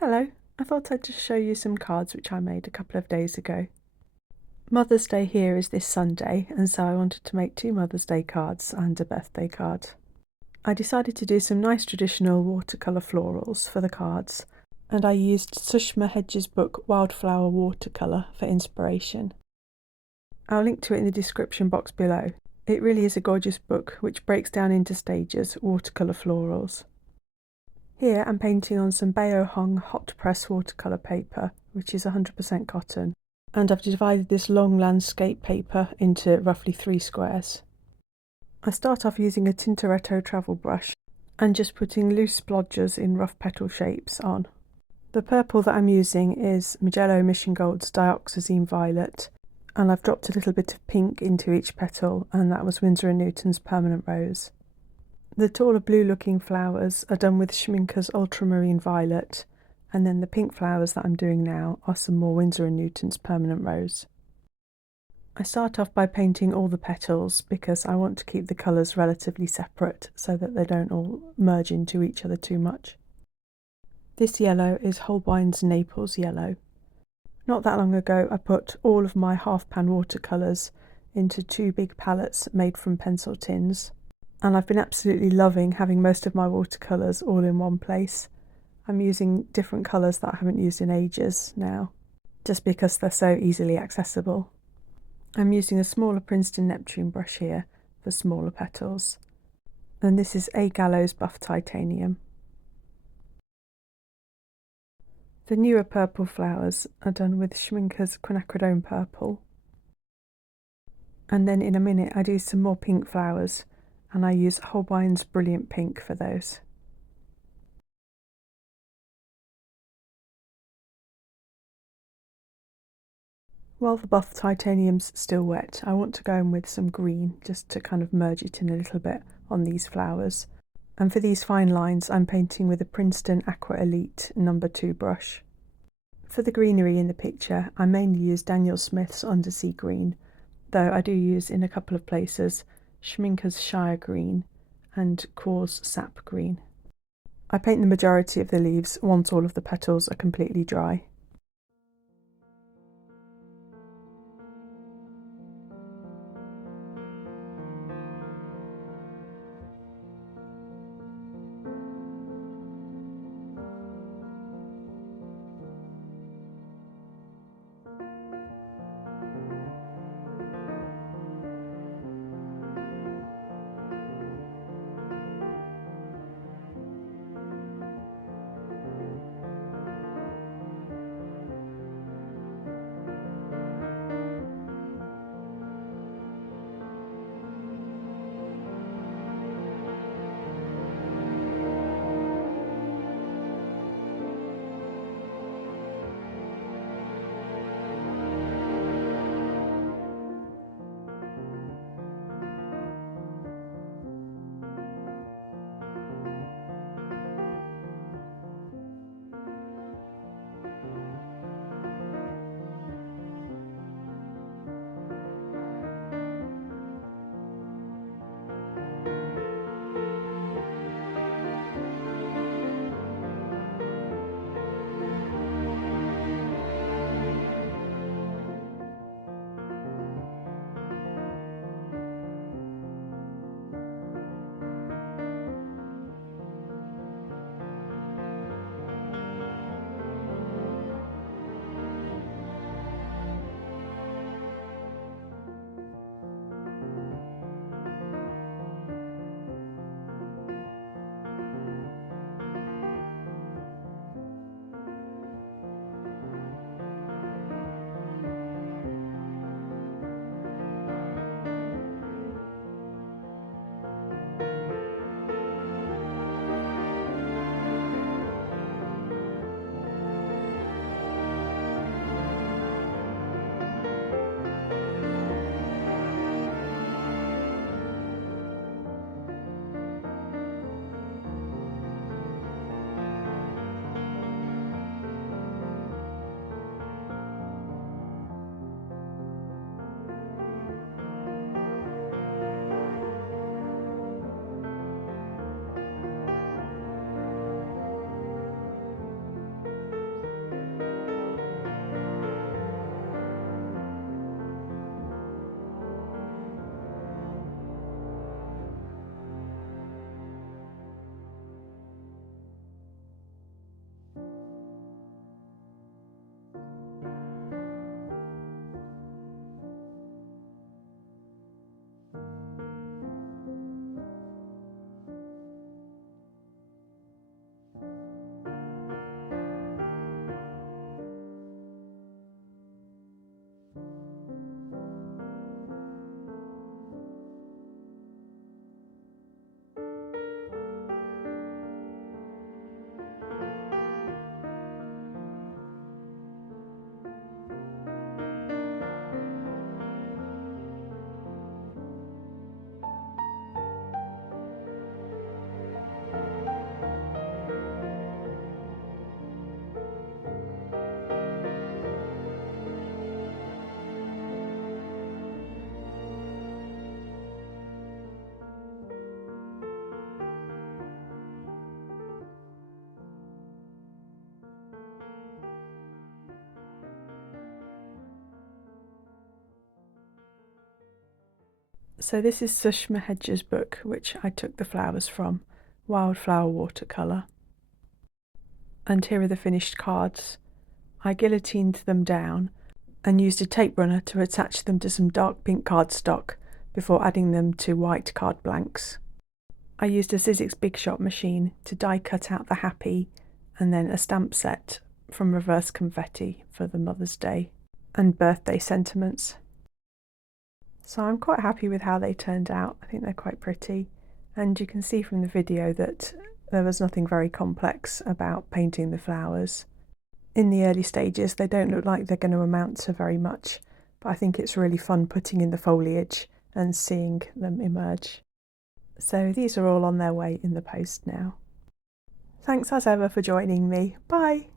Hello, I thought I'd just show you some cards which I made a couple of days ago. Mother's Day here is this Sunday, and so I wanted to make two Mother's Day cards and a birthday card. I decided to do some nice traditional watercolour florals for the cards, and I used Sushma Hedge's book Wildflower Watercolour for inspiration. I'll link to it in the description box below. It really is a gorgeous book which breaks down into stages watercolour florals. Here I'm painting on some Bao Hong hot press watercolour paper, which is 100% cotton, and I've divided this long landscape paper into roughly 3 squares. I start off using a Tintoretto travel brush and just putting loose splodges in rough petal shapes on. The purple that I'm using is Mijello Mission Gold's Dioxazine Violet, and I've dropped a little bit of pink into each petal, and that was Winsor & Newton's Permanent Rose. The taller blue looking flowers are done with Schmincke's Ultramarine Violet, and then the pink flowers that I'm doing now are some more Winsor & Newton's Permanent Rose. I start off by painting all the petals because I want to keep the colours relatively separate so that they don't all merge into each other too much. This yellow is Holbein's Naples Yellow. Not that long ago I put all of my half-pan watercolours into 2 big palettes made from pencil tins, and I've been absolutely loving having most of my watercolours all in one place. I'm using different colours that I haven't used in ages now, just because they're so easily accessible. I'm using a smaller Princeton Neptune brush here for smaller petals, and this is A. Gallo's Buff Titanium. The newer purple flowers are done with Schmincke's Quinacridone Purple. And then in a minute I do some more pink flowers, and I use Holbein's Brilliant Pink for those. While the buff titanium's still wet, I want to go in with some green just to kind of merge it in a little bit on these flowers. And for these fine lines I'm painting with a Princeton Aqua Elite No. 2 brush. For the greenery in the picture I mainly use Daniel Smith's Undersea Green, though I do use in a couple of places Schmincke's Shire Green and Core's Sap Green. I paint the majority of the leaves once all of the petals are completely dry. So this is Sushma Hedge's book, which I took the flowers from, Wildflower Watercolour. And here are the finished cards. I guillotined them down and used a tape runner to attach them to some dark pink cardstock before adding them to white card blanks. I used a Sizzix Big Shot machine to die cut out the happy and then a stamp set from reverse confetti for the Mother's Day and birthday sentiments. So I'm quite happy with how they turned out. I think they're quite pretty, and you can see from the video that there was nothing very complex about painting the flowers. In the early stages they don't look like they're going to amount to very much, but I think it's really fun putting in the foliage and seeing them emerge. So these are all on their way in the post now. Thanks as ever for joining me. Bye!